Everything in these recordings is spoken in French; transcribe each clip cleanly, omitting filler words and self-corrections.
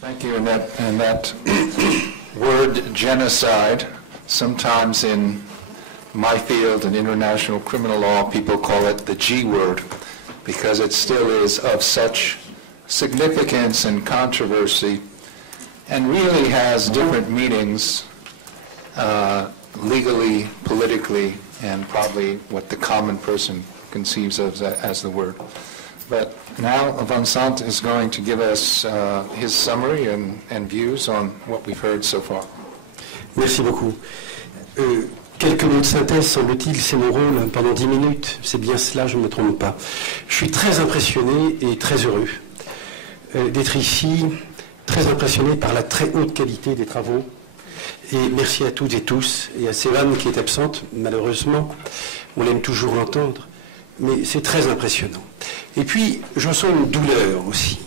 Thank you. And that word genocide, sometimes in my field in international criminal law, people call it the G word, because it still is of such significance and controversy, and really has different meanings legally, politically, and probably what the common person conceives of as the word. But now Vincent is going to give us his summary and views on what we've heard so far. Merci beaucoup. Quelques mots de synthèse, semble-t-il, c'est mon rôle pendant 10 minutes. C'est bien cela, je ne me trompe pas. Je suis très impressionné et très heureux d'être ici, très impressionné par la très haute qualité des travaux. Et merci à toutes et tous, et à Sévan qui est absente, malheureusement. On aime toujours l'entendre, mais c'est très impressionnant. Et puis, je ressens une douleur aussi.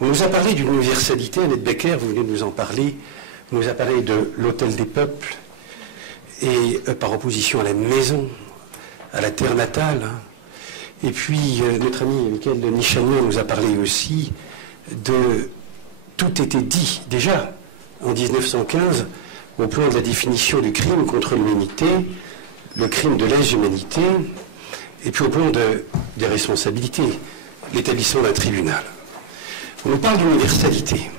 On nous a parlé d'une universalité, Annette Becker, vous venez de nous en parler, on nous a parlé de l'hôtel des peuples, et par opposition à la maison, à la terre natale. Et puis, notre ami Michael de Nichanian nous a parlé aussi de... Tout était dit, déjà, en 1915, au plan de la définition du crime contre l'humanité, le crime de lèse-humanité, et puis au plan des responsabilités, l'établissement d'un tribunal. On nous parle d'universalité.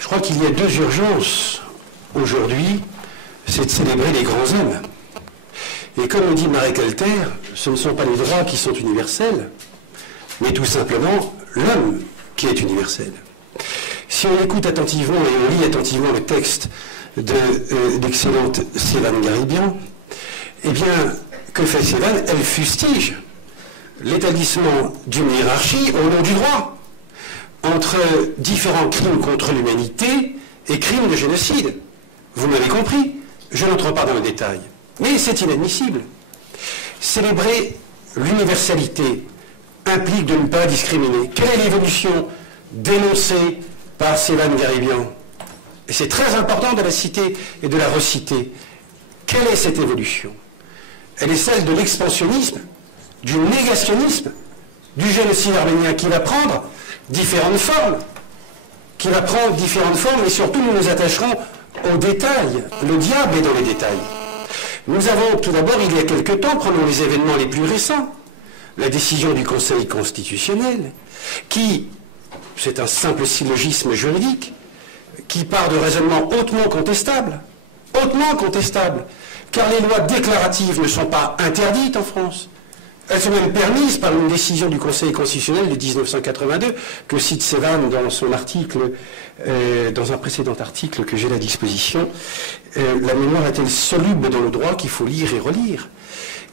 Je crois qu'il y a deux urgences aujourd'hui, c'est de célébrer les grands hommes. Et comme le dit Marek Alter, ce ne sont pas les droits qui sont universels, mais tout simplement l'homme qui est universel. Si on écoute attentivement et on lit attentivement le texte de l'excellente Sévan Garibian, eh bien, que fait Sévan? Elle fustige l'établissement d'une hiérarchie au nom du droit entre différents crimes contre l'humanité et crimes de génocide. Vous m'avez compris, je n'entre pas dans le détail, mais c'est inadmissible. Célébrer l'universalité implique de ne pas discriminer. Quelle est l'évolution dénoncée par Sévan Garibian? Et c'est très important de la citer et de la reciter. Quelle est cette évolution? Elle est celle de l'expansionnisme, du négationnisme, du génocide arménien qui va prendre différentes formes. Et surtout nous nous attacherons aux détails. Le diable est dans les détails. Nous avons tout d'abord, il y a quelque temps, prenons les événements les plus récents, la décision du Conseil constitutionnel, qui, c'est un simple syllogisme juridique, qui part de raisonnements hautement contestables, car les lois déclaratives ne sont pas interdites en France. Elles sont même permises par une décision du Conseil constitutionnel de 1982, que cite Sévan dans son article, dans un précédent article que j'ai à la disposition. La mémoire est-elle soluble dans le droit qu'il faut lire et relire?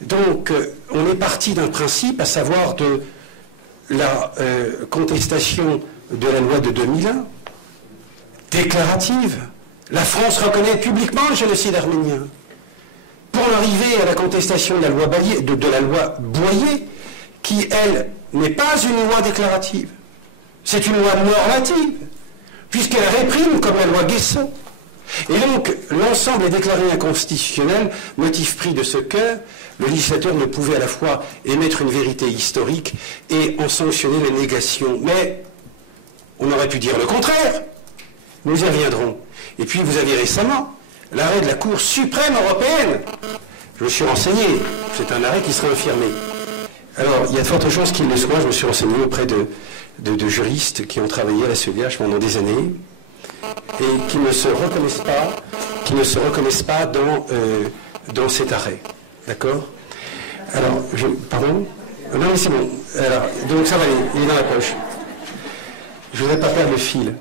Donc, on est parti d'un principe, à savoir de la contestation de la loi de 2001, déclarative. La France reconnaît publiquement le génocide arménien. Pour arriver à la contestation de la loi Boyer, qui, elle, n'est pas une loi déclarative. C'est une loi normative, puisqu'elle réprime comme la loi Guesson. Et donc, l'ensemble est déclaré inconstitutionnel, motif pris de ce que le législateur ne pouvait à la fois émettre une vérité historique et en sanctionner la négation. Mais on aurait pu dire le contraire. Nous y reviendrons. Et puis, vous avez récemment l'arrêt de la Cour suprême européenne. Je me suis renseigné. C'est un arrêt qui sera infirmé. Alors, il y a de fortes chances qu'il le soit. Je me suis renseigné auprès de juristes qui ont travaillé à la CEDH pendant des années et qui ne se reconnaissent pas dans cet arrêt. D'accord? Alors, pardon? Non, mais c'est bon. Alors, donc ça va, il est dans la poche. Je ne voudrais pas perdre le fil.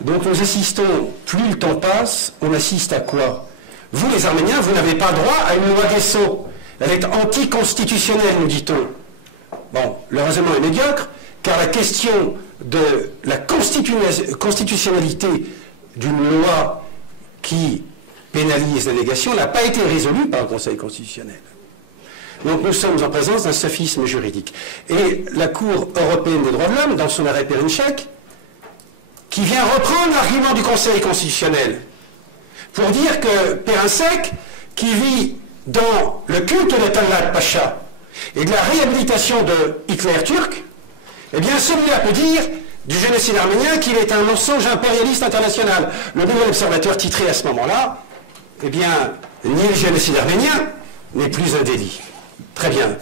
Donc nous assistons, plus le temps passe, on assiste à quoi? Vous, les Arméniens, vous n'avez pas droit à une loi Guesson. Elle est anticonstitutionnelle, nous dit-on. Bon, le raisonnement est médiocre, car la question de la constitutionnalité d'une loi qui pénalise la négation n'a pas été résolue par le Conseil constitutionnel. Donc nous sommes en présence d'un sophisme juridique. Et la Cour européenne des droits de l'homme, dans son arrêt Perinchek, qui vient reprendre l'argument du Conseil constitutionnel pour dire que Perinchek, qui vit dans le culte de Talat Pacha et de la réhabilitation de Hitler turc, eh bien celui-là peut dire du génocide arménien qu'il est un mensonge impérialiste international. Le Nouvel Observateur titrait à ce moment-là, eh bien, ni le génocide arménien n'est plus un délit. Très bien.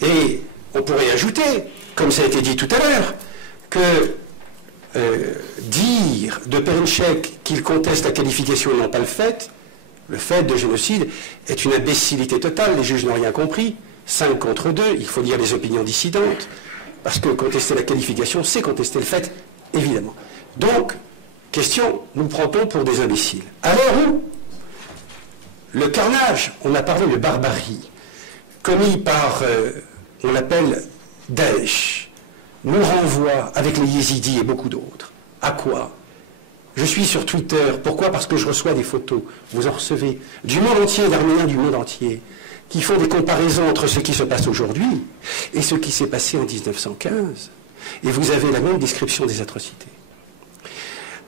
Et on pourrait ajouter, comme ça a été dit tout à l'heure, que dire de Perinchek qu'il conteste la qualification et non pas le fait de génocide est une imbécilité totale. Les juges n'ont rien compris. 5 contre 2, il faut lire les opinions dissidentes, parce que contester la qualification, c'est contester le fait, évidemment. Donc, question, nous prend-on pour des imbéciles? À l'heure où le carnage, on a parlé de barbarie, commis par, on l'appelle Daesh, nous renvoie, avec les yézidis et beaucoup d'autres, à quoi? Je suis sur Twitter, pourquoi? Parce que je reçois des photos, vous en recevez, du monde entier, d'Arméniens du monde entier, qui font des comparaisons entre ce qui se passe aujourd'hui et ce qui s'est passé en 1915. Et vous avez la même description des atrocités.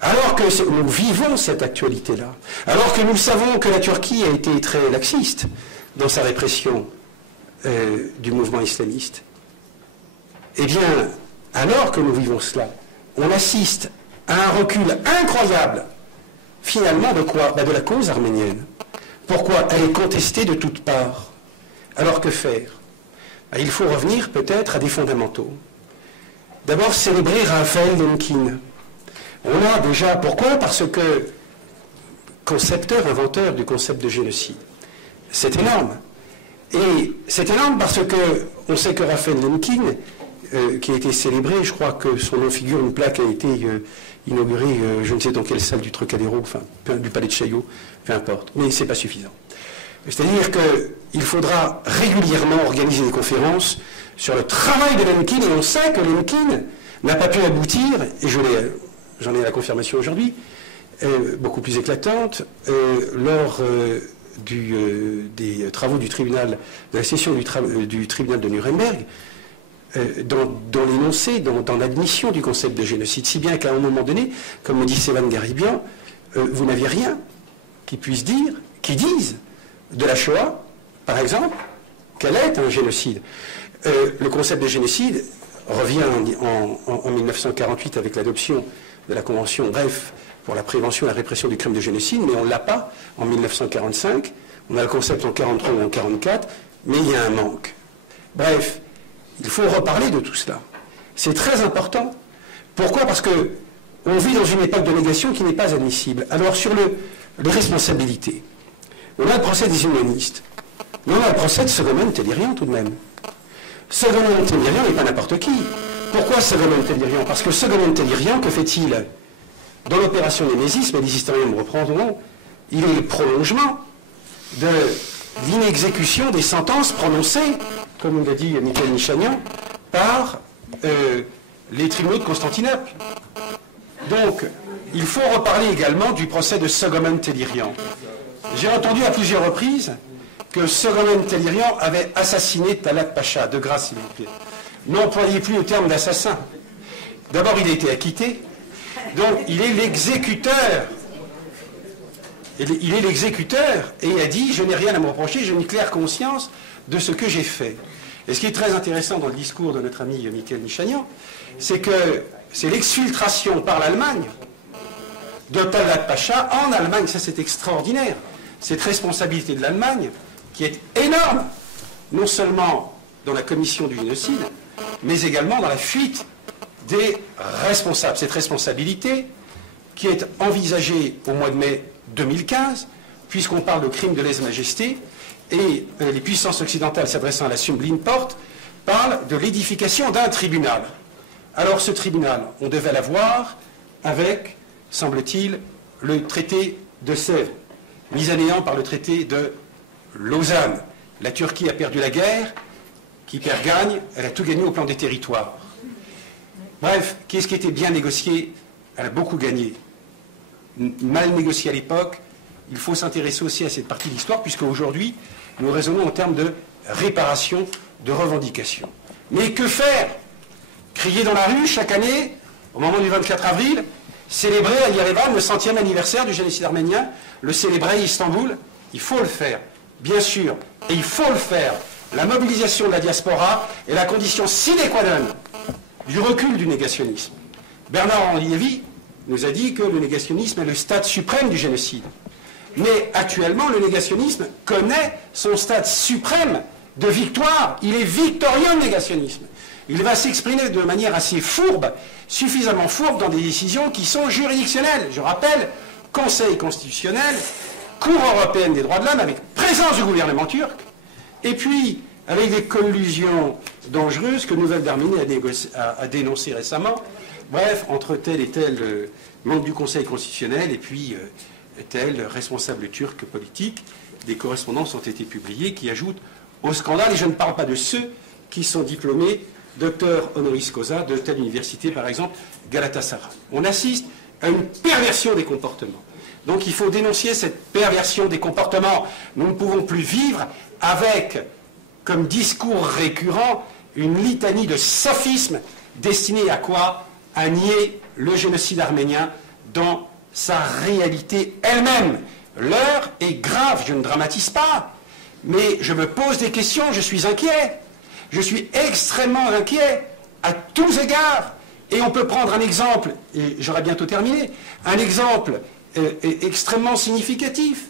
Alors que nous vivons cette actualité-là, alors que nous savons que la Turquie a été très laxiste dans sa répression du mouvement islamiste, eh bien, alors que nous vivons cela, on assiste à un recul incroyable, finalement, de quoi? De la cause arménienne. Pourquoi? Elle est contestée de toutes parts. Alors que faire? Il faut revenir peut-être à des fondamentaux. D'abord, célébrer Raphaël Lemkin. On a déjà... Pourquoi? Parce que concepteur, inventeur du concept de génocide. C'est énorme. Et c'est énorme parce que on sait que Raphaël Lemkin, qui a été célébré, je crois que son nom figure, une plaque a été inaugurée, je ne sais dans quelle salle du Trocadéro, enfin, du Palais de Chaillot, peu importe. Mais ce n'est pas suffisant. C'est-à-dire qu'il faudra régulièrement organiser des conférences sur le travail de Lemkin, et on sait que Lemkin n'a pas pu aboutir, et j'en ai la confirmation aujourd'hui, beaucoup plus éclatante, lors des travaux du tribunal, de la session du tribunal de Nuremberg, dans l'énoncé, dans l'admission du concept de génocide, si bien qu'à un moment donné, comme me dit Sévan Garibian, vous n'aviez rien qui puisse dire, qui dise de la Shoah, par exemple, qu'elle est un génocide. Le concept de génocide revient en 1948 avec l'adoption de la Convention, bref, pour la prévention et la répression du crime de génocide, mais on ne l'a pas en 1945. On a le concept en 1943 ou en 1944, mais il y a un manque. Bref, il faut reparler de tout cela. C'est très important. Pourquoi? Parce qu'on vit dans une époque de négation qui n'est pas admissible. Alors, sur les responsabilités, on a le procès des humanistes, mais on a le procès de Segomen Tehlirian tout de même. Segomen Tehlirian n'est pas n'importe qui. Pourquoi Segomen Tehlirian? Parce que Segomen Tehlirian, que fait-il? Dans l'opération Némésis, mais les historiens me reprendront, il est le prolongement de l'inexécution des sentences prononcées, comme nous l'a dit Michael Nichanian, par les tribunaux de Constantinople. Donc, il faut reparler également du procès de Segomen Tehlirian. J'ai entendu à plusieurs reprises que Segomen Tehlirian avait assassiné Talat Pacha. De grâce, s'il vous plaît. N'employez plus le terme d'assassin. D'abord, il a été acquitté. Donc, il est l'exécuteur. Il est l'exécuteur et il a dit « Je n'ai rien à me reprocher, j'ai une claire conscience de ce que j'ai fait ». Et ce qui est très intéressant dans le discours de notre ami Michael Nichanian, c'est que c'est l'exfiltration par l'Allemagne de Talat Pacha en Allemagne. Ça, c'est extraordinaire. Cette responsabilité de l'Allemagne, qui est énorme, non seulement dans la commission du génocide, mais également dans la fuite des responsables. Cette responsabilité qui est envisagée au mois de mai 2015, puisqu'on parle de crime de lèse-majesté, et les puissances occidentales s'adressant à la Sublime Porte parlent de l'édification d'un tribunal. Alors ce tribunal, on devait l'avoir avec, semble-t-il, le traité de Sèvres, mis à néant par le traité de Lausanne. La Turquie a perdu la guerre, qui perd gagne, elle a tout gagné au plan des territoires. Bref, qu'est-ce qui était bien négocié? Elle a beaucoup gagné. Mal négocié à l'époque, il faut s'intéresser aussi à cette partie de l'histoire, puisque aujourd'hui, nous raisonnons en termes de réparation, de revendication. Mais que faire? Crier dans la rue chaque année, au moment du 24 avril, célébrer à Yerevan le 100e anniversaire du génocide arménien, le célébrer à Istanbul? Il faut le faire, bien sûr, et il faut le faire. La mobilisation de la diaspora est la condition sine qua non du recul du négationnisme. Bernard-Henri Lévy nous a dit que le négationnisme est le stade suprême du génocide. Mais actuellement, le négationnisme connaît son stade suprême de victoire. Il est victorieux, le négationnisme. Il va s'exprimer de manière assez fourbe, suffisamment fourbe dans des décisions qui sont juridictionnelles. Je rappelle, Conseil constitutionnel, Cour européenne des droits de l'homme, avec présence du gouvernement turc, et puis avec des collusions dangereuses que Nouvelle d'Arménie a dénoncées récemment. Bref, entre tel et tel membre du Conseil constitutionnel et puis tel responsable turc politique, des correspondances ont été publiées qui ajoutent au scandale, et je ne parle pas de ceux qui sont diplômés docteur honoris causa de telle université, par exemple Galatasaray. On assiste à une perversion des comportements. Donc il faut dénoncer cette perversion des comportements. Nous ne pouvons plus vivre avec, comme discours récurrent, une litanie de sophismes destinés à quoi? À nier le génocide arménien dans sa réalité elle-même. L'heure est grave, je ne dramatise pas, mais je me pose des questions, je suis inquiet. Je suis extrêmement inquiet à tous égards. Et on peut prendre un exemple, et j'aurai bientôt terminé, un exemple extrêmement significatif.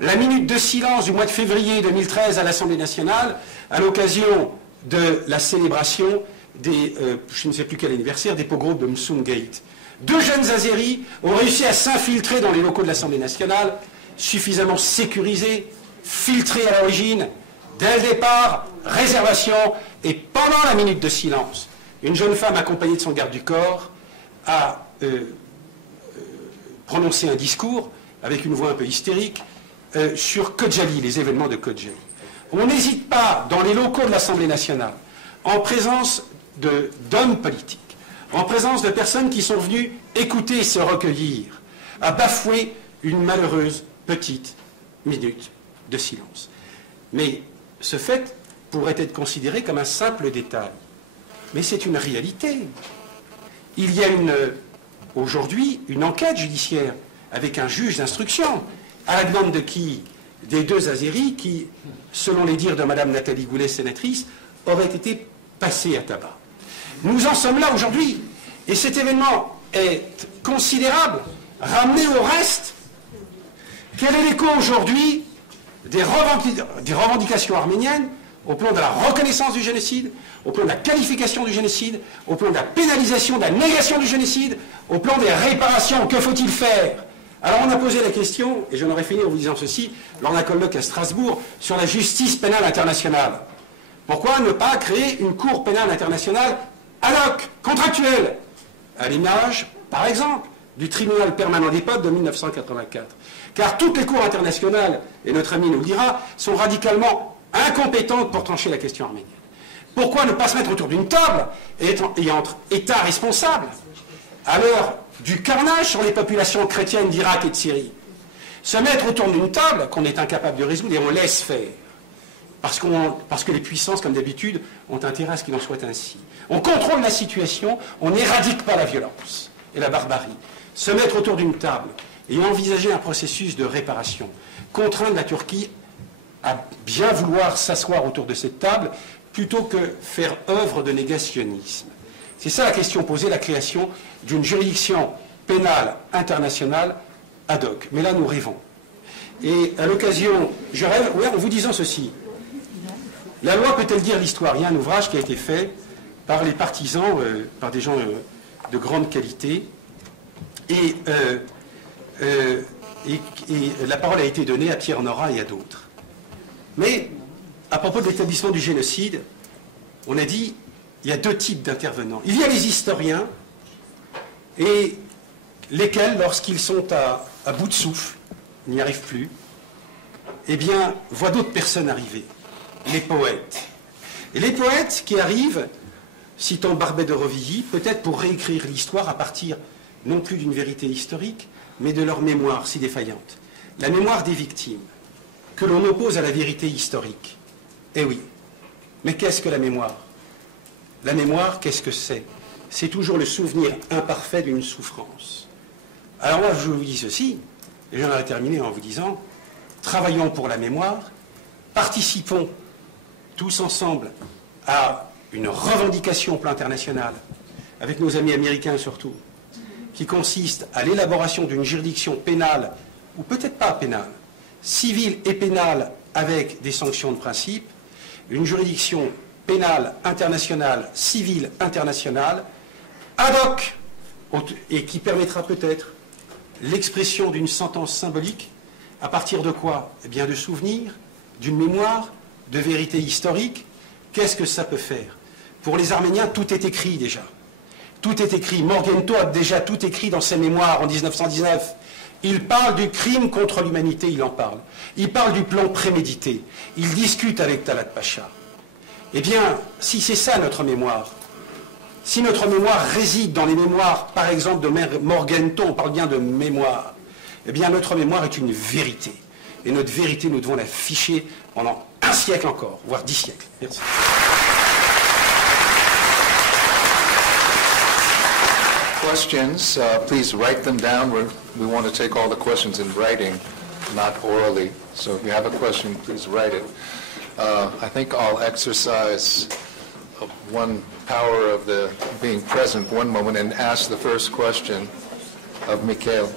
La minute de silence du mois de février 2013 à l'Assemblée nationale, à l'occasion de la célébration des, je ne sais plus quel anniversaire, des pogroms de Msoum Gate. 2 jeunes Azéris ont réussi à s'infiltrer dans les locaux de l'Assemblée nationale, suffisamment sécurisés, filtrés à l'origine, dès le départ, réservation, et pendant la minute de silence, une jeune femme accompagnée de son garde du corps a prononcé un discours avec une voix un peu hystérique sur Khojaly, les événements de Khojaly. On n'hésite pas, dans les locaux de l'Assemblée nationale, en présence d'hommes politiques, en présence de personnes qui sont venues écouter et se recueillir, à bafouer une malheureuse petite minute de silence. Mais ce fait pourrait être considéré comme un simple détail. Mais c'est une réalité. Il y a aujourd'hui une enquête judiciaire avec un juge d'instruction, à la demande de qui? Des 2 Azéris qui, selon les dires de Mme Nathalie Goulet, sénatrice, auraient été passés à tabac. Nous en sommes là aujourd'hui. Et cet événement est considérable, ramené au reste. Quel est l'écho aujourd'hui des revendications arméniennes au plan de la reconnaissance du génocide, au plan de la qualification du génocide, au plan de la pénalisation, de la négation du génocide, au plan des réparations? Que faut-il faire? Alors on a posé la question, et j'en aurais fini en vous disant ceci, lors d'un colloque à Strasbourg, sur la justice pénale internationale. Pourquoi ne pas créer une cour pénale internationale ad hoc, contractuelle, à l'image, par exemple, du tribunal permanent des peuples de 1984? Car toutes les cours internationales, et notre ami nous le dira, sont radicalement incompétentes pour trancher la question arménienne. Pourquoi ne pas se mettre autour d'une table et entre États responsables, à l'heure du carnage sur les populations chrétiennes d'Irak et de Syrie, se mettre autour d'une table qu'on est incapable de résoudre et on laisse faire? Parce que les puissances, comme d'habitude, ont intérêt à ce qu'il en soit ainsi. On contrôle la situation, on n'éradique pas la violence et la barbarie. Se mettre autour d'une table et envisager un processus de réparation, contraindre la Turquie à bien vouloir s'asseoir autour de cette table, plutôt que faire œuvre de négationnisme. C'est ça la question posée, la création d'une juridiction pénale internationale ad hoc. Mais là, nous rêvons. Et à l'occasion, je rêve, en vous disant ceci. La loi peut-elle dire l'histoire? Il y a un ouvrage qui a été fait par les partisans, par des gens de grande qualité, et la parole a été donnée à Pierre Nora et à d'autres. Mais, à propos de l'établissement du génocide, on a dit, il y a 2 types d'intervenants. Il y a les historiens, et lesquels, lorsqu'ils sont à bout de souffle, n'y arrivent plus, eh bien, voient d'autres personnes arriver. Les poètes. Et les poètes qui arrivent, citant Barbet de Revilly, peut-être pour réécrire l'histoire à partir non plus d'une vérité historique, mais de leur mémoire si défaillante. La mémoire des victimes, que l'on oppose à la vérité historique. Eh oui. Mais qu'est-ce que la mémoire? La mémoire, qu'est-ce que c'est? C'est toujours le souvenir imparfait d'une souffrance. Alors moi, je vous dis ceci, et j'en aurais terminé en vous disant, travaillons pour la mémoire, participons tous ensemble à une revendication au plan international, avec nos amis américains surtout, qui consiste à l'élaboration d'une juridiction pénale, ou peut-être pas pénale, civile et pénale avec des sanctions de principe, une juridiction pénale internationale, civile internationale, ad hoc, et qui permettra peut-être l'expression d'une sentence symbolique, à partir de quoi? Eh bien de souvenirs, d'une mémoire, de vérité historique. Qu'est-ce que ça peut faire? Pour les Arméniens, tout est écrit déjà. Tout est écrit. Morgenthau a déjà tout écrit dans ses mémoires en 1919. Il parle du crime contre l'humanité, il en parle. Il parle du plan prémédité. Il discute avec Talat Pacha. Eh bien, si c'est ça notre mémoire, si notre mémoire réside dans les mémoires, par exemple, de Morgenthau, on parle bien de mémoire, eh bien, notre mémoire est une vérité. Et notre vérité, nous devons la ficher pendant un siècle encore, voire 10 siècles. Merci. Questions, please write them down. We want to take all the questions in writing, not orally. So if you have a question, please write it. I think I'll exercise one power of the being present one moment and ask the first question of Mikhail.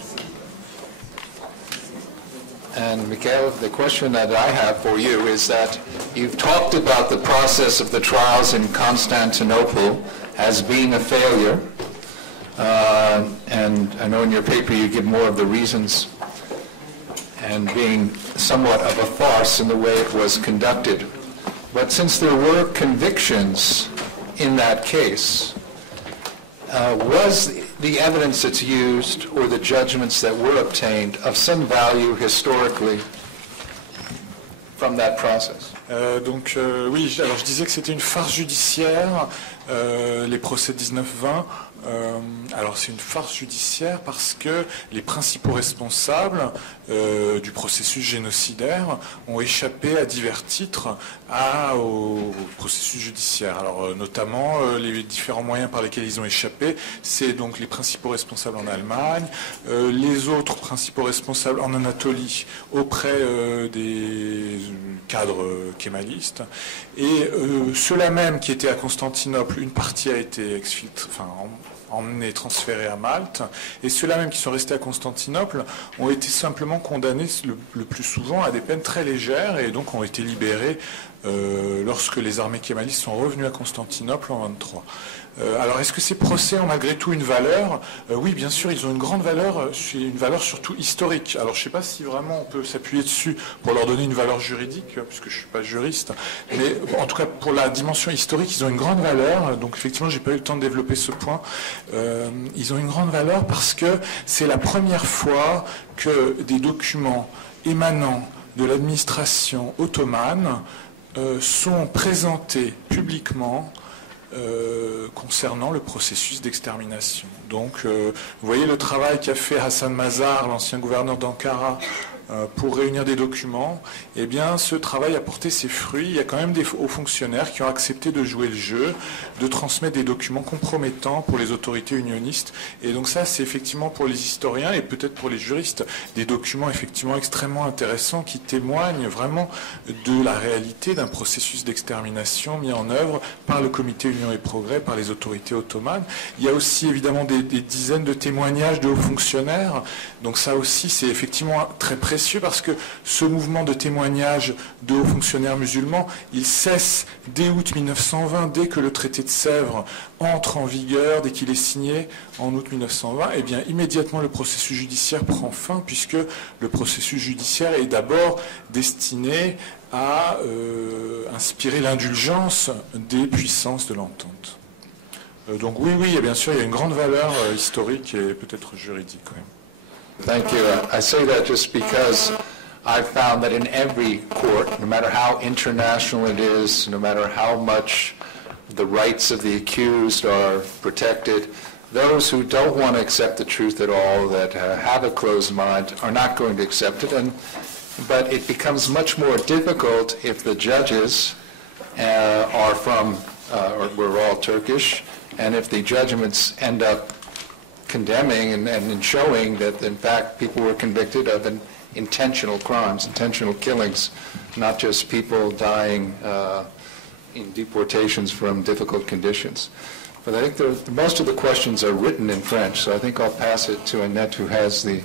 And Mikhail, the question that I have for you is that you've talked about the process of the trials in Constantinople as being a failure. And I know in your paper you give more of the reasons, and being somewhat of a farce in the way it was conducted. But since there were convictions in that case, was the evidence that's used or the judgments that were obtained of some value historically from that process? Oui, alors je disais que c'était une farce judiciaire, les procès 19-20. Alors c'est une farce judiciaire parce que les principaux responsables du processus génocidaire ont échappé à divers titres au processus judiciaire. Alors notamment les différents moyens par lesquels ils ont échappé, c'est donc les principaux responsables en Allemagne, les autres principaux responsables en Anatolie auprès des cadres kémalistes, et ceux-là même qui étaient à Constantinople, une partie a été emmenés, transférés à Malte, et ceux-là même qui sont restés à Constantinople ont été simplement condamnés le plus souvent à des peines très légères et donc ont été libérés lorsque les armées kémalistes sont revenues à Constantinople en 1923. Alors est-ce que ces procès ont malgré tout une valeur? Oui, bien sûr, ils ont une grande valeur, une valeur surtout historique. Alors je ne sais pas si vraiment on peut s'appuyer dessus pour leur donner une valeur juridique, puisque je ne suis pas juriste, mais en tout cas pour la dimension historique, ils ont une grande valeur. Donc effectivement, je n'ai pas eu le temps de développer ce point. Ils ont une grande valeur parce que c'est la première fois que des documents émanant de l'administration ottomane sont présentés publiquement concernant le processus d'extermination. Donc, vous voyez le travail qu'a fait Hassan Mazar, l'ancien gouverneur d'Ankara, pour réunir des documents. Eh bien, ce travail a porté ses fruits. Il y a quand même des hauts fonctionnaires qui ont accepté de jouer le jeu, de transmettre des documents compromettants pour les autorités unionistes. Et donc ça, c'est effectivement pour les historiens et peut-être pour les juristes, des documents effectivement extrêmement intéressants qui témoignent vraiment de la réalité d'un processus d'extermination mis en œuvre par le Comité Union et Progrès, par les autorités ottomanes. Il y a aussi évidemment des dizaines de témoignages de hauts fonctionnaires. Donc ça aussi, c'est effectivement très précieux parce que ce mouvement de témoignage de hauts fonctionnaires musulmans, il cesse dès août 1920, dès que le traité de Sèvres entre en vigueur, dès qu'il est signé en août 1920, eh bien immédiatement le processus judiciaire prend fin puisque le processus judiciaire est d'abord destiné à inspirer l'indulgence des puissances de l'entente. Donc oui, bien sûr, il y a une grande valeur historique et peut-être juridique quand même. Thank you. I say that just because I've found that in every court, no matter how international it is, no matter how much the rights of the accused are protected, those who don't want to accept the truth at all, that have a closed mind, are not going to accept it. But it becomes much more difficult if the judges are from, or we're all Turkish, and if the judgments end up condemning and showing that, in fact, people were convicted of intentional crimes, intentional killings, not just people dying in deportations from difficult conditions. But I think most of the questions are written in French, so I think I'll pass it to Annette, who has the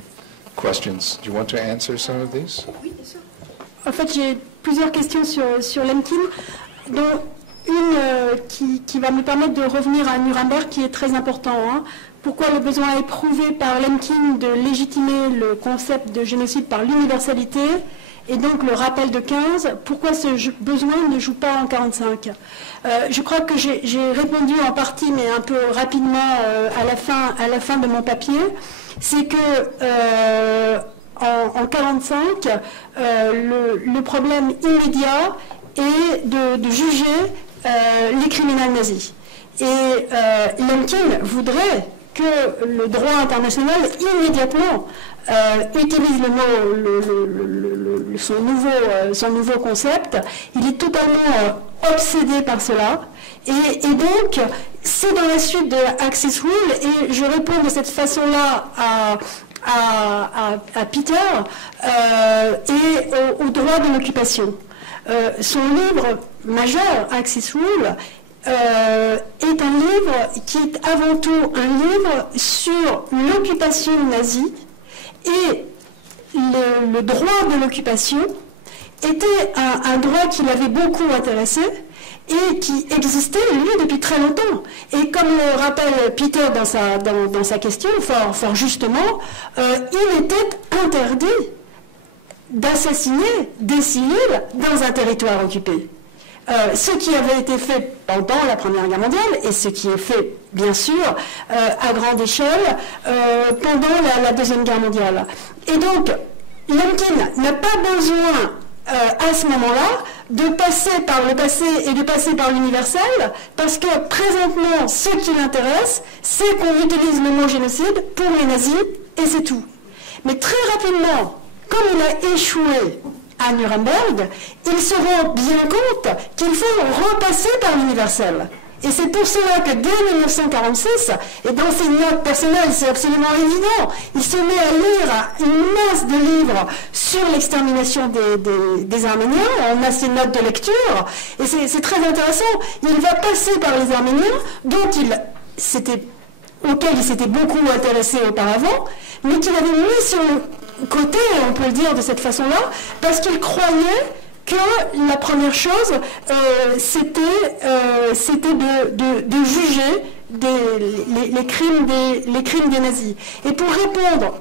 questions. Do you want to answer some of these? Oui, bien sûr. En fait, j'ai plusieurs questions sur Lemkin, dont une qui va me permettre de revenir à Nuremberg, qui est très important. Hein. Pourquoi le besoin éprouvé par Lemkin de légitimer le concept de génocide par l'universalité, et donc le rappel de 15, pourquoi ce besoin ne joue pas en 45 ? Je crois que j'ai répondu en partie, mais un peu rapidement à la fin de mon papier. C'est que en 45, le problème immédiat est de juger les criminels nazis. Et Lemkin voudrait que le droit international immédiatement utilise le mot, son nouveau concept. Il est totalement obsédé par cela. Et donc, c'est dans la suite de Axis Rule, et je réponds de cette façon-là à Peter et au droit de l'occupation. Son livre majeur, Axis Rule, est un livre qui est avant tout un livre sur l'occupation nazie, et le droit de l'occupation était un droit qui l'avait beaucoup intéressé et qui existait, lui, depuis très longtemps. Et comme le rappelle Peter dans sa question, fort justement, il était interdit d'assassiner des civils dans un territoire occupé. Ce qui avait été fait pendant la Première Guerre mondiale, et ce qui est fait, bien sûr, à grande échelle, pendant la Deuxième Guerre mondiale. Et donc, Lemkin n'a pas besoin, à ce moment-là, de passer par le passé et de passer par l'universel, parce que présentement, ce qui l'intéresse, c'est qu'on utilise le mot génocide pour les nazis, et c'est tout. Mais très rapidement, comme il a échoué à Nuremberg, il se rend bien compte qu'il faut repasser par l'universel. Et c'est pour cela que dès 1946, et dans ses notes personnelles, c'est absolument évident, il se met à lire une masse de livres sur l'extermination des Arméniens. On a ses notes de lecture, et c'est très intéressant. Il va passer par les Arméniens, auxquels il s'était beaucoup intéressé auparavant, mais qu'il avait mis sur le côté, on peut le dire de cette façon-là, parce qu'il croyait que la première chose, c'était de juger les crimes des nazis. Et pour répondre,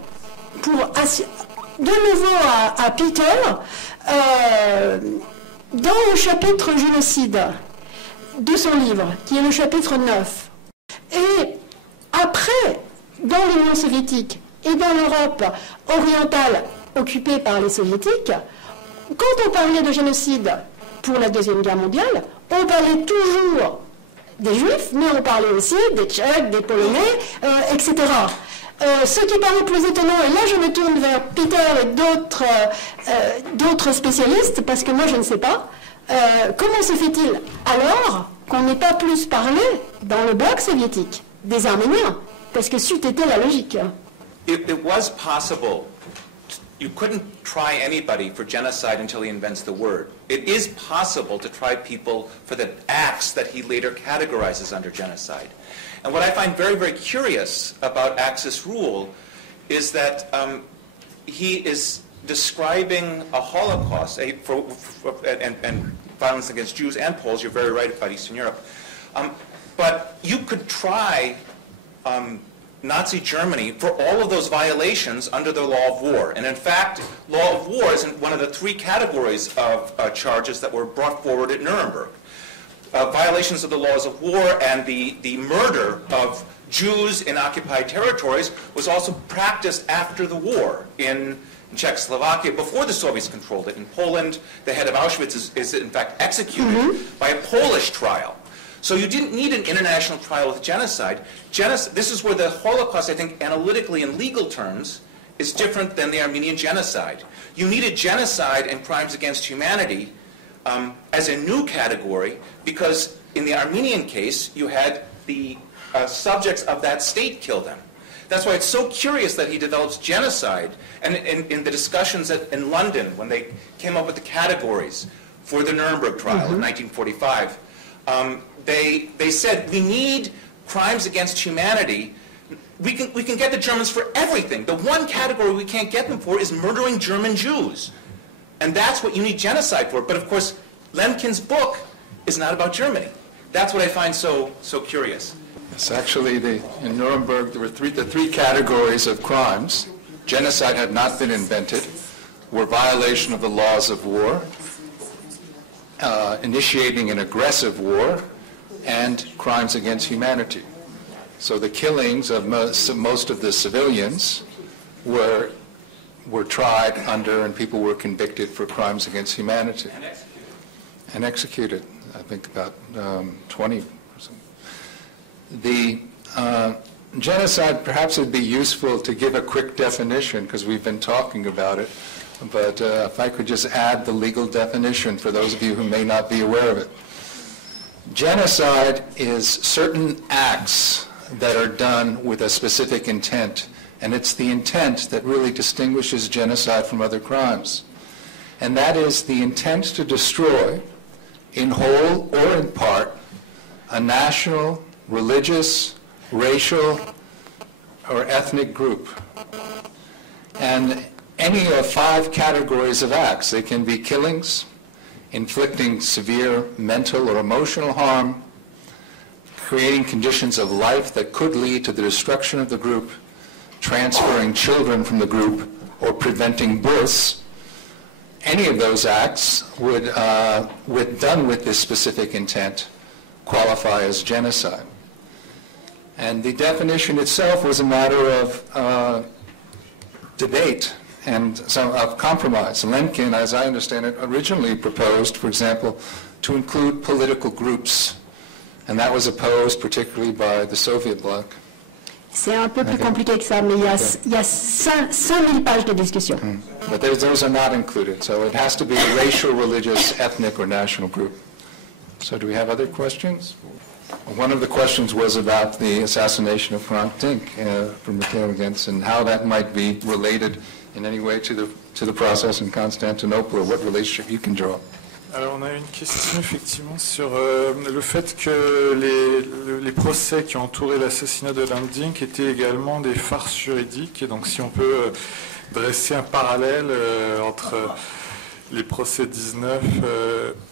de nouveau à Peter, dans le chapitre génocide de son livre, qui est le chapitre 9, et après, dans l'Union soviétique et dans l'Europe orientale occupée par les soviétiques, quand on parlait de génocide pour la Deuxième Guerre mondiale, on parlait toujours des Juifs, mais on parlait aussi des Tchèques, des Polonais, etc. Ce qui paraît plus étonnant, et là je me tourne vers Peter et d'autres spécialistes, parce que moi je ne sais pas, comment se fait-il alors qu'on n'ait pas plus parlé dans le bloc soviétique des Arméniens? Parce que c'eût été la logique. It was possible. You couldn't try anybody for genocide until he invents the word. It is possible to try people for the acts that he later categorizes under genocide. And what I find very, very curious about Axis Rule is that he is describing a Holocaust and violence against Jews and Poles. You're very right about Eastern Europe. But you could try Nazi Germany for all of those violations under the law of war. And in fact, law of war is one of the three categories of charges that were brought forward at Nuremberg. Violations of the laws of war and the murder of Jews in occupied territories was also practiced after the war in Czechoslovakia, before the Soviets controlled it. In Poland, the head of Auschwitz is in fact executed by a Polish trial. So you didn't need an international trial with genocide. This is where the Holocaust, I think, analytically in legal terms, is different than the Armenian genocide. You needed genocide and crimes against humanity as a new category, because in the Armenian case, you had the subjects of that state kill them. That's why it's so curious that he develops genocide. And in the discussions in London, when they came up with the categories for the Nuremberg trial in 1945, they said we need crimes against humanity, we can get the Germans for everything. The one category we can't get them for is murdering German Jews. And that's what you need genocide for. But of course, Lemkin's book is not about Germany. That's what I find so curious. Yes, actually, in Nuremberg, there were the three categories of crimes. Genocide had not been invented, were violation of the laws of war, initiating an aggressive war, and crimes against humanity. So the killings of most of the civilians were tried under, and people were convicted for crimes against humanity. And executed, I think about 20%. The genocide, perhaps it would be useful to give a quick definition, because we've been talking about it, but if I could just add the legal definition for those of you who may not be aware of it. Genocide is certain acts that are done with a specific intent, and it's the intent that really distinguishes genocide from other crimes. And that is the intent to destroy, in whole or in part, a national, religious, racial, or ethnic group. And any of 5 categories of acts. They can be killings, inflicting severe mental or emotional harm, creating conditions of life that could lead to the destruction of the group, transferring children from the group, or preventing births. Any of those acts would, done with this specific intent, qualify as genocide. And the definition itself was a matter of debate and of compromise. Lemkin, as I understand it, originally proposed, for example, to include political groups, and that was opposed particularly by the Soviet bloc. C'est un peu plus compliqué que ça, mais il y a 5000 pages de discussion. But those are not included, so it has to be a racial, religious, ethnic, or national group. So do we have other questions? One of the questions was about the assassination of Frank Dink from Mikhail Gens, and how that might be related in any way to the process in Constantinople, or what relationship you can draw. Alors on a une question effectivement sur le fait que les procès qui ont entouré l'assassinat de Hrant Dink étaient également des farces juridiques, et donc si on peut dresser un parallèle entre les procès 19...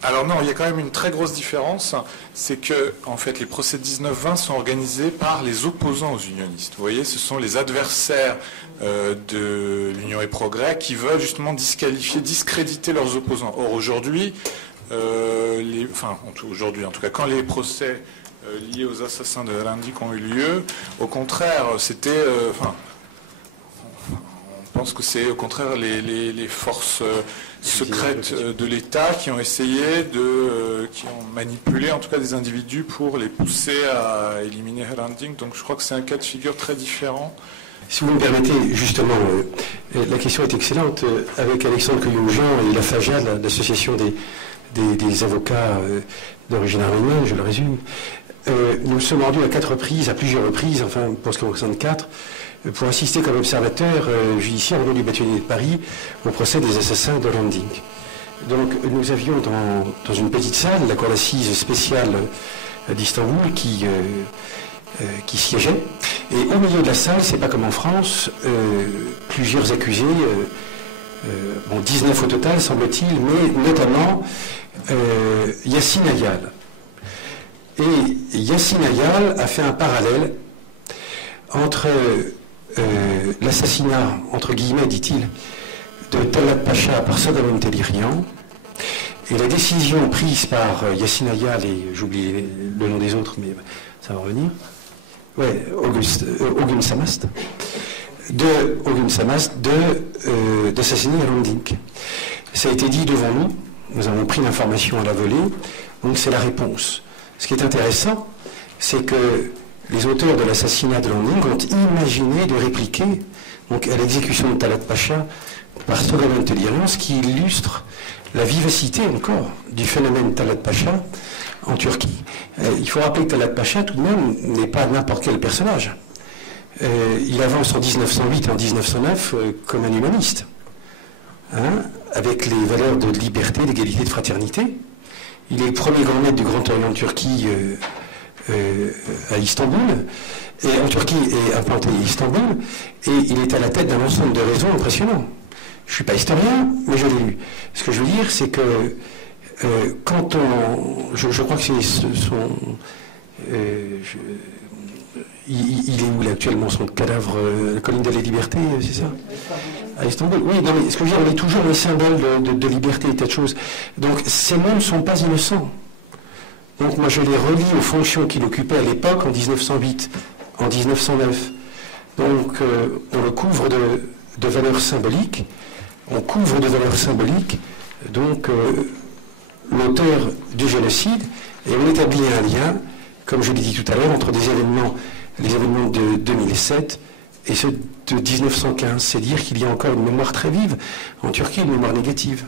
alors non, il y a quand même une très grosse différence, c'est que en fait les procès 19-20 sont organisés par les opposants aux unionistes. Vous voyez, ce sont les adversaires de l'Union et Progrès qui veulent justement disqualifier, discréditer leurs opposants. Or aujourd'hui, aujourd'hui en tout cas, quand les procès liés aux assassins de Hrant Dink ont eu lieu, au contraire, c'était... on pense que c'est au contraire les forces secrètes de l'État qui ont essayé qui ont manipulé en tout cas des individus pour les pousser à éliminer Hrant Dink. Donc je crois que c'est un cas de figure très différent. Si vous me permettez, justement, la question est excellente. Avec Alexandre Cueillon-Jean et la FAJAL, l'association des avocats d'origine arménienne, je le résume, nous sommes rendus à plusieurs reprises, enfin pour ce qui concerne 4, pour assister comme observateur judiciaire au nom du bâtonnier de Paris au procès des assassins de Hrant Dink. Donc nous avions dans une petite salle la cour d'assises spéciale d'Istanbul qui siégeait, et au milieu de la salle, c'est pas comme en France, plusieurs accusés, 19 au total semble-t-il, mais notamment Yassine Ayal. Et Yassine Ayal a fait un parallèle entre l'assassinat, entre guillemets, dit-il, de Talat Pacha par Sogolon Télirian, et la décision prise par Yassine Ayal, et j'oublie le nom des autres, mais ça va revenir, Ogün Samast, d'assassiner Hrant Dink. Ça a été dit devant nous, nous avons pris l'information à la volée, donc c'est la réponse. Ce qui est intéressant, c'est que les auteurs de l'assassinat de Hrant Dink ont imaginé de répliquer donc, à l'exécution de Talat Pacha par Sogolon Télirian, ce qui illustre la vivacité encore du phénomène Talat Pacha en Turquie. Il faut rappeler que Talat Pacha, tout de même, n'est pas n'importe quel personnage. Il avance en 1908 et en 1909 comme un humaniste, avec les valeurs de liberté, d'égalité, de fraternité. Il est le premier grand maître du Grand Orient de Turquie à Istanbul, et en Turquie est implanté à Istanbul, et il est à la tête d'un ensemble de réseaux impressionnants. Je ne suis pas historien, mais je l'ai lu. Ce que je veux dire, c'est que quand on... Je crois que c'est son... il est où là, actuellement son cadavre, la colline de la liberté, c'est ça? À Istanbul. Oui, non, mais ce que je veux dire, on est toujours un symbole de liberté et tas de choses. Donc ces noms ne sont pas innocents. Donc moi je les relie aux fonctions qu'il occupait à l'époque, en 1908, en 1909. Donc on le couvre de valeurs symboliques. On couvre de valeurs symboliques donc l'auteur du génocide, et on établit un lien, comme je l'ai dit tout à l'heure, entre les événements de 2007 et ceux de 1915. C'est dire qu'il y a encore une mémoire très vive en Turquie, une mémoire négative.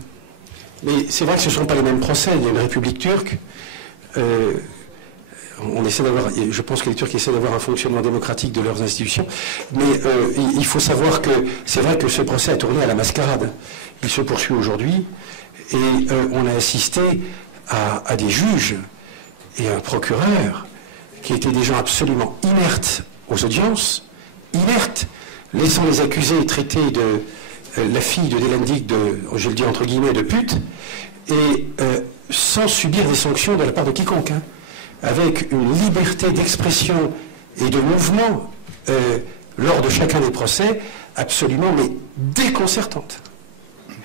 Mais c'est vrai que ce ne sont pas les mêmes procès. Il y a une république turque. On essaie d'avoir, je pense que les Turcs essaient d'avoir un fonctionnement démocratique de leurs institutions, mais il faut savoir que c'est vrai que ce procès a tourné à la mascarade. Il se poursuit aujourd'hui, et on a assisté à des juges et un procureur qui étaient des gens absolument inertes aux audiences, inertes, laissant les accusés traiter de la fille de Dylan Dick, je le dis entre guillemets, de pute, et sans subir des sanctions de la part de quiconque, hein, avec une liberté d'expression et de mouvement lors de chacun des procès absolument mais déconcertante.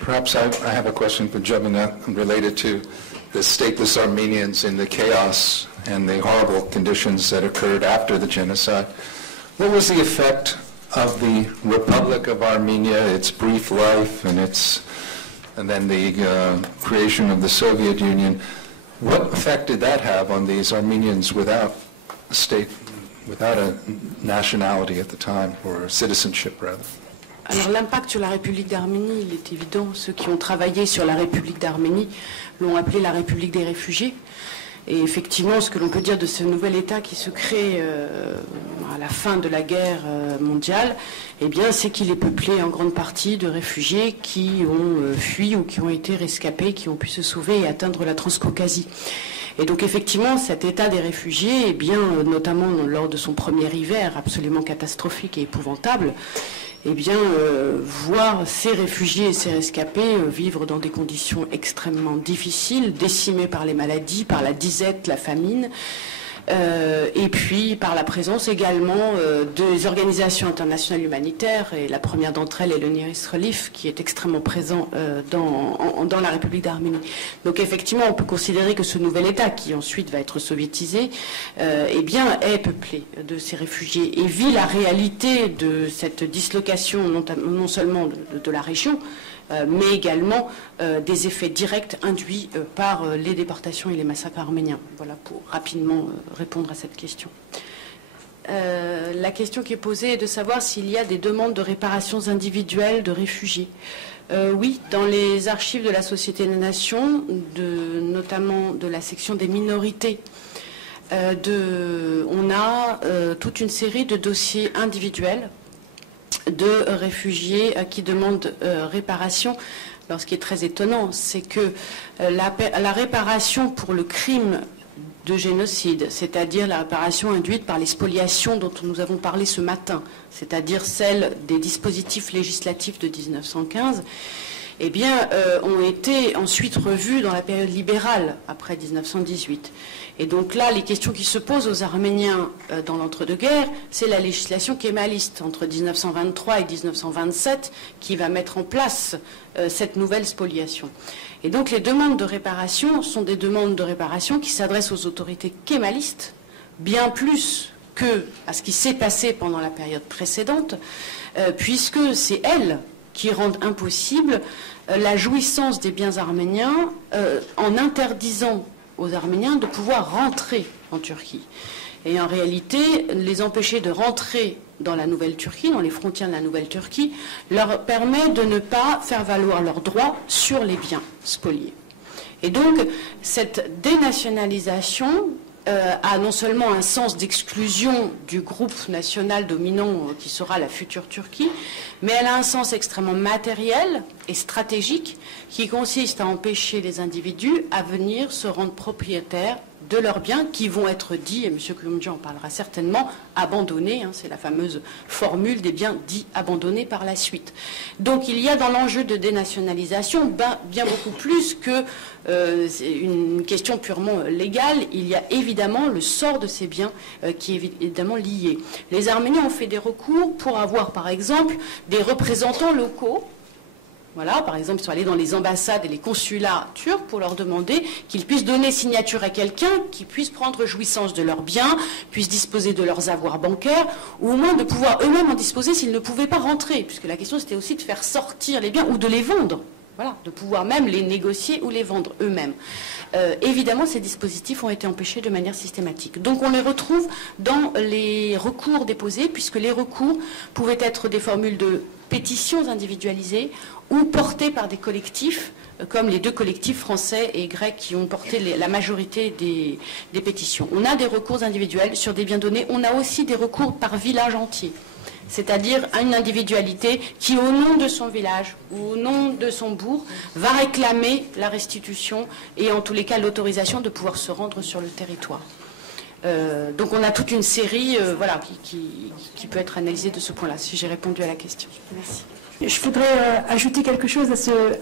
Perhaps I have a question for Jovina related to the stateless Armenians in the chaos and the horrible conditions that occurred after the genocide. What was the effect of the Republic of Armenia, its brief life, and then the creation of the Soviet Union? What effect did that have on these Armenians without a state, without a nationality at the time, or citizenship rather? Alors l'impact sur la République d'Arménie, il est évident. Ceux qui ont travaillé sur la République d'Arménie l'ont appelée la République des réfugiés. Et effectivement, ce que l'on peut dire de ce nouvel État qui se crée à la fin de la guerre mondiale, eh bien, c'est qu'il est peuplé en grande partie de réfugiés qui ont fui ou qui ont été rescapés, qui ont pu se sauver et atteindre la Transcaucasie. Et donc, effectivement, cet état des réfugiés, eh bien, notamment lors de son premier hiver absolument catastrophique et épouvantable, eh bien, voir ces réfugiés et ces rescapés vivre dans des conditions extrêmement difficiles, décimés par les maladies, par la disette, la famine, et puis par la présence également des organisations internationales humanitaires, et la première d'entre elles est le Near East Relief, qui est extrêmement présent dans la République d'Arménie. Donc effectivement, on peut considérer que ce nouvel État, qui ensuite va être soviétisé, eh bien, est peuplé de ces réfugiés et vit la réalité de cette dislocation non seulement de la région, mais également des effets directs induits par les déportations et les massacres arméniens. Voilà, pour rapidement répondre à cette question. La question qui est posée est de savoir s'il y a des demandes de réparations individuelles de réfugiés. Oui, dans les archives de la Société des Nations, notamment de la section des minorités, on a toute une série de dossiers individuels de réfugiés qui demandent réparation. Alors, ce qui est très étonnant, c'est que la réparation pour le crime de génocide, c'est-à-dire la réparation induite par les spoliations dont nous avons parlé ce matin, c'est-à-dire celle des dispositifs législatifs de 1915, eh bien, ont été ensuite revues dans la période libérale, après 1918. Et donc là, les questions qui se posent aux Arméniens dans l'entre-deux-guerres, c'est la législation kémaliste entre 1923 et 1927 qui va mettre en place cette nouvelle spoliation. Et donc les demandes de réparation sont des demandes de réparation qui s'adressent aux autorités kémalistes, bien plus que à ce qui s'est passé pendant la période précédente, puisque c'est elles qui rendent impossible la jouissance des biens arméniens en interdisant aux Arméniens de pouvoir rentrer en Turquie. Et en réalité, les empêcher de rentrer dans la Nouvelle-Turquie, dans les frontières de la Nouvelle-Turquie, leur permet de ne pas faire valoir leurs droits sur les biens spoliés. Et donc, cette dénationalisation a non seulement un sens d'exclusion du groupe national dominant qui sera la future Turquie, mais elle a un sens extrêmement matériel et stratégique qui consiste à empêcher les individus à venir se rendre propriétaires de leurs biens qui vont être dits, et M. Koumdji en parlera certainement, abandonnés. C'est la fameuse formule des biens dits abandonnés par la suite. Donc il y a dans l'enjeu de dénationalisation bien beaucoup plus que une question purement légale. Il y a évidemment le sort de ces biens qui est évidemment lié. Les Arméniens ont fait des recours pour avoir, par exemple, des représentants locaux. Voilà, par exemple, ils sont allés dans les ambassades et les consulats turcs pour leur demander qu'ils puissent donner signature à quelqu'un qui puisse prendre jouissance de leurs biens, puisse disposer de leurs avoirs bancaires, ou au moins de pouvoir eux-mêmes en disposer s'ils ne pouvaient pas rentrer, puisque la question c'était aussi de faire sortir les biens ou de les vendre. Voilà, de pouvoir même les négocier ou les vendre eux-mêmes. Évidemment, ces dispositifs ont été empêchés de manière systématique. Donc on les retrouve dans les recours déposés, puisque les recours pouvaient être des formules de pétitions individualisées ou portées par des collectifs, comme les deux collectifs français et grecs qui ont porté la majorité des pétitions. On a des recours individuels sur des biens donnés, on a aussi des recours par village entier. C'est-à-dire une individualité qui, au nom de son village ou au nom de son bourg, va réclamer la restitution et en tous les cas l'autorisation de pouvoir se rendre sur le territoire. Donc on a toute une série voilà, qui peut être analysée de ce point-là, si j'ai répondu à la question. Merci. Je voudrais ajouter quelque chose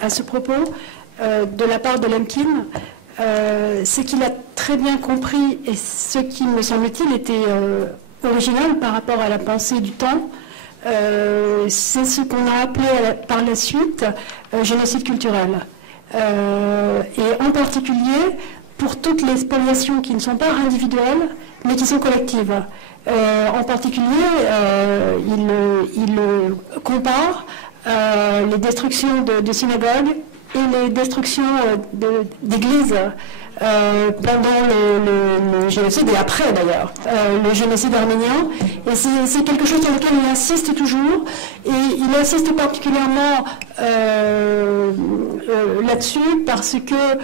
à ce propos de la part de Lemkin. C'est qu'il a très bien compris, et ce qui, me semble-t-il, était original par rapport à la pensée du temps, c'est ce qu'on a appelé par la suite génocide culturel. Et en particulier pour toutes les spoliations qui ne sont pas individuelles, mais qui sont collectives. En particulier, il compare les destructions de synagogues et les destructions d'églises pendant le génocide, et après d'ailleurs, le génocide arménien. Et c'est quelque chose sur lequel il insiste toujours, et il insiste particulièrement là-dessus parce que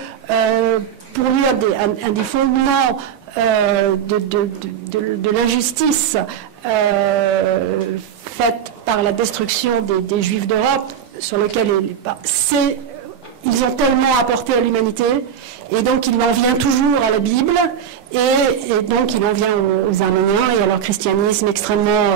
pour lui, un des fondements de l'injustice faite par la destruction des Juifs d'Europe, sur lequel ils ont tellement apporté à l'humanité, et donc il en vient toujours à la Bible, et donc il en vient aux Arméniens et à leur christianisme extrêmement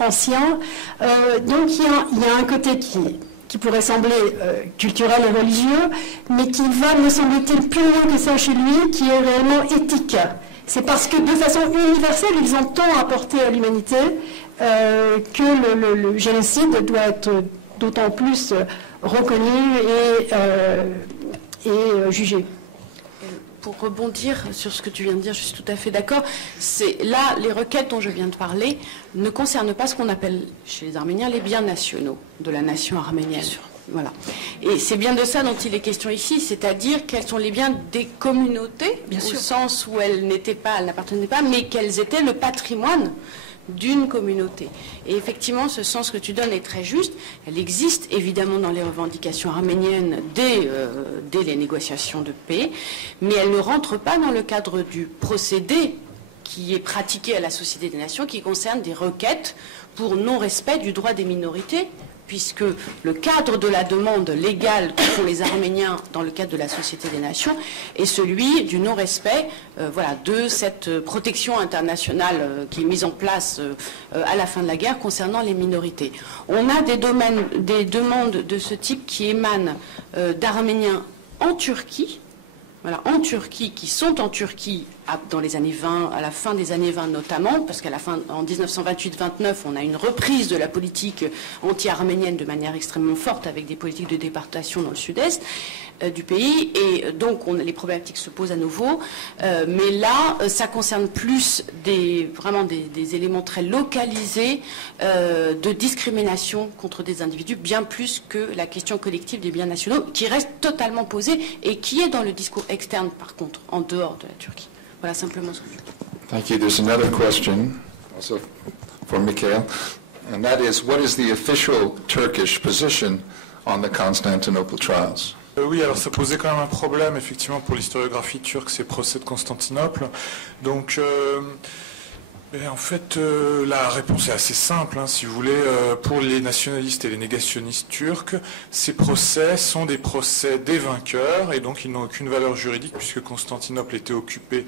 ancien. Donc il y a un côté qui pourrait sembler culturel et religieux, mais qui va, me semble-t-il, plus loin que ça chez lui, qui est réellement éthique. C'est parce que, de façon universelle, ils ont tant apporté à l'humanité que le génocide doit être d'autant plus reconnu et jugé. Pour rebondir sur ce que tu viens de dire, je suis tout à fait d'accord. Là, les requêtes dont je viens de parler ne concernent pas ce qu'on appelle chez les Arméniens les biens nationaux de la nation arménienne. Voilà. Et c'est bien de ça dont il est question ici, c'est-à-dire quels sont les biens des communautés, au sens où elles n'appartenaient pas, mais quels étaient le patrimoine d'une communauté. Et effectivement, ce sens que tu donnes est très juste. Elle existe évidemment dans les revendications arméniennes dès les négociations de paix, mais elle ne rentre pas dans le cadre du procédé qui est pratiqué à la Société des Nations, qui concerne des requêtes pour non-respect du droit des minorités, puisque le cadre de la demande légale que font les Arméniens dans le cadre de la Société des Nations est celui du non-respect de cette protection internationale qui est mise en place à la fin de la guerre concernant les minorités. On a des demandes de ce type qui émanent d'Arméniens en Turquie, qui sont en Turquie dans les années 20, à la fin des années 20 notamment, parce en 1928-29, on a une reprise de la politique anti-arménienne de manière extrêmement forte, avec des politiques de déportation dans le sud-est du pays, et donc les problématiques se posent à nouveau, mais là, ça concerne plus vraiment des éléments très localisés de discrimination contre des individus, bien plus que la question collective des biens nationaux, qui reste totalement posée, et qui est dans le discours externe, par contre, en dehors de la Turquie. Voilà simplement ce que je veux dire. Thank you. There's another question, also for Mikhail, and that is, what is the official Turkish position on the Constantinople trials? Oui, alors ça posait quand même un problème, effectivement, pour l'historiographie turque, ces procès de Constantinople. Donc, Et en fait, la réponse est assez simple, hein, si vous voulez. Pour les nationalistes et les négationnistes turcs, ces procès sont des procès des vainqueurs, et donc ils n'ont aucune valeur juridique, puisque Constantinople était occupée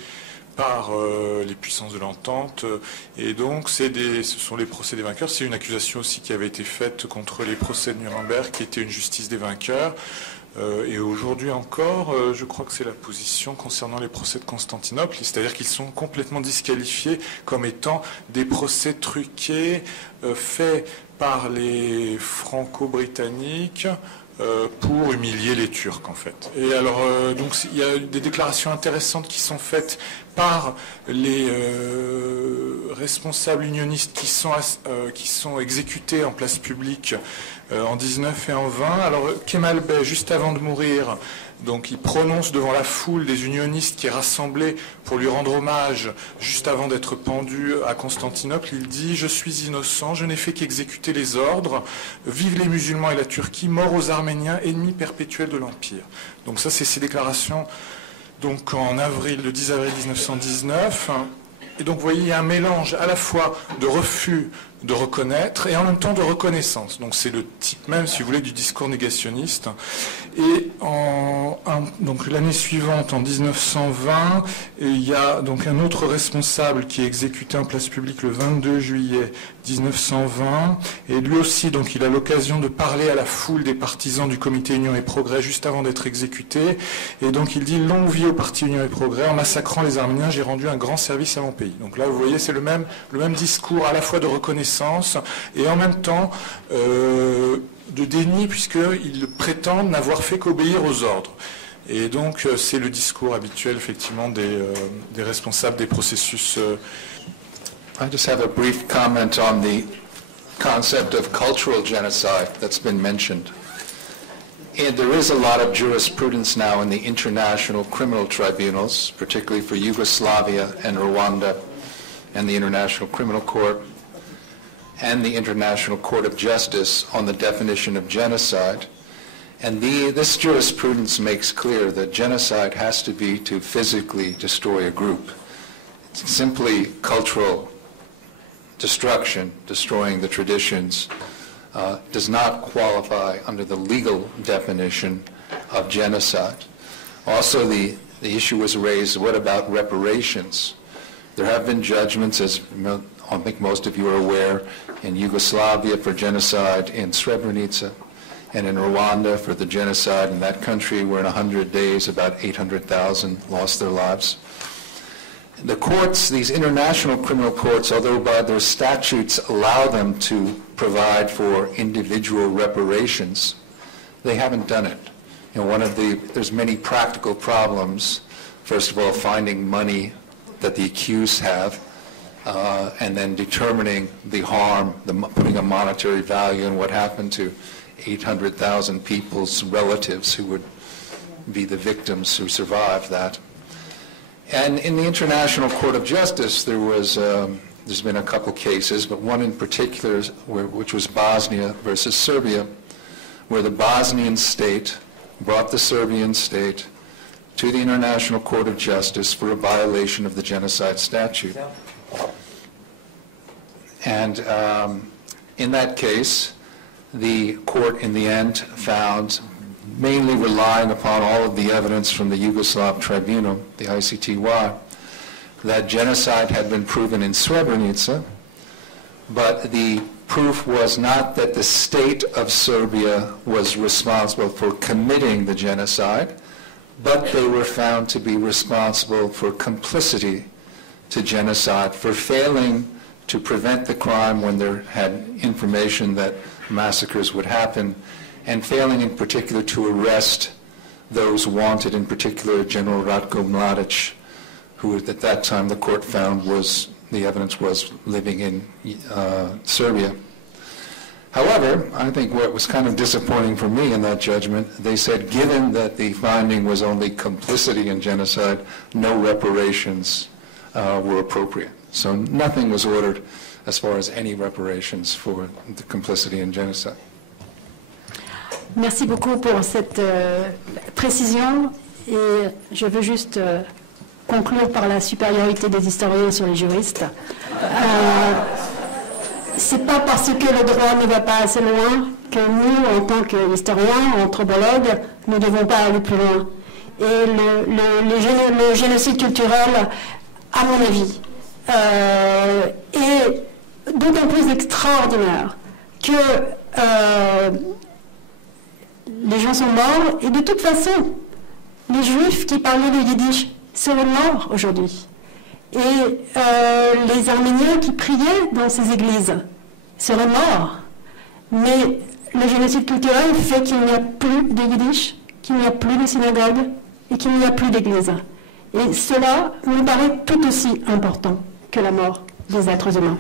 par les puissances de l'entente, et donc ce sont les procès des vainqueurs. C'est une accusation aussi qui avait été faite contre les procès de Nuremberg, qui était une justice des vainqueurs. Et aujourd'hui encore, je crois que c'est la position concernant les procès de Constantinople, c'est-à-dire qu'ils sont complètement disqualifiés comme étant des procès truqués faits par les franco-britanniques pour humilier les Turcs, en fait. Et alors, donc, il y a des déclarations intéressantes qui sont faites par les responsables unionistes qui sont exécutés en place publique en 19 et en 20. Alors, Kemal Bey, juste avant de mourir, donc il prononce devant la foule des unionistes qui est rassemblée pour lui rendre hommage juste avant d'être pendu à Constantinople, il dit « Je suis innocent, je n'ai fait qu'exécuter les ordres. Vive les musulmans et la Turquie, mort aux Arméniens, ennemis perpétuels de l'Empire. » Donc ça, c'est ces déclarations donc le 10 avril 1919. Et donc, vous voyez, il y a un mélange à la fois de refus de reconnaître et en même temps de reconnaissance. Donc, c'est le type même, si vous voulez, du discours négationniste. Et donc l'année suivante, en 1920, il y a donc un autre responsable qui est exécuté en place publique le 22 juillet 1920. Et lui aussi, donc, il a l'occasion de parler à la foule des partisans du Comité Union et Progrès juste avant d'être exécuté. Et donc, il dit « Longue vie au Parti Union et Progrès. En massacrant les Arméniens, j'ai rendu un grand service à mon pays. » Donc là, vous voyez, c'est le même discours à la fois de reconnaissance et en même temps de déni, puisqu'ils prétendent n'avoir fait qu'obéir aux ordres. Et donc, c'est le discours habituel, effectivement, des responsables des processus. I just have a brief comment on the concept of cultural genocide that's been mentioned. And there is a lot of jurisprudence now in the international criminal tribunals, particularly for Yugoslavia and Rwanda, and the International Criminal Court, and the International Court of Justice on the definition of genocide. And this jurisprudence makes clear that genocide has to be to physically destroy a group. It's simply cultural destruction, destroying the traditions, does not qualify under the legal definition of genocide. Also, the issue was raised, what about reparations? There have been judgments, as I think most of you are aware, in Yugoslavia for genocide in Srebrenica, and in Rwanda for the genocide in that country, where in 100 days about 800,000 lost their lives. The courts, these international criminal courts, although by their statutes allow them to provide for individual reparations, they haven't done it. You know, there's many practical problems. First of all, finding money that the accused have, and then determining the harm, putting a monetary value on what happened to 800,000 people's relatives who would be the victims who survived that. And in the International Court of Justice, there's been a couple cases, but one in particular, which was Bosnia versus Serbia, where the Bosnian state brought the Serbian state to the International Court of Justice for a violation of the genocide statute. And in that case, the court in the end found, mainly relying upon all of the evidence from the Yugoslav Tribunal, the ICTY, that genocide had been proven in Srebrenica, but the proof was not that the state of Serbia was responsible for committing the genocide, but they were found to be responsible for complicity to genocide, for failing to prevent the crime when there had information that massacres would happen, and failing in particular to arrest those wanted, in particular General Ratko Mladic, who at that time the court found the evidence was living in Serbia. However, I think what was kind of disappointing for me in that judgment, they said given that the finding was only complicity in genocide, no reparations were appropriate. So nothing was ordered as far as any reparations for the complicity in genocide. Merci beaucoup pour cette précision et je veux juste conclure par la supériorité des historiens sur les juristes. C'est pas parce que le droit ne va pas assez loin que nous, en tant qu'historiens, anthropologues, ne devons pas aller plus loin. Et le génocide culturel, à mon avis, est d'autant plus extraordinaire que les gens sont morts, et de toute façon, les Juifs qui parlaient le yiddish seraient morts aujourd'hui. Et les Arméniens qui priaient dans ces églises seraient morts. Mais le génocide culturel fait qu'il n'y a plus de yiddish, qu'il n'y a plus de synagogue et qu'il n'y a plus d'église. Et cela me paraît tout aussi important que la mort des êtres humains.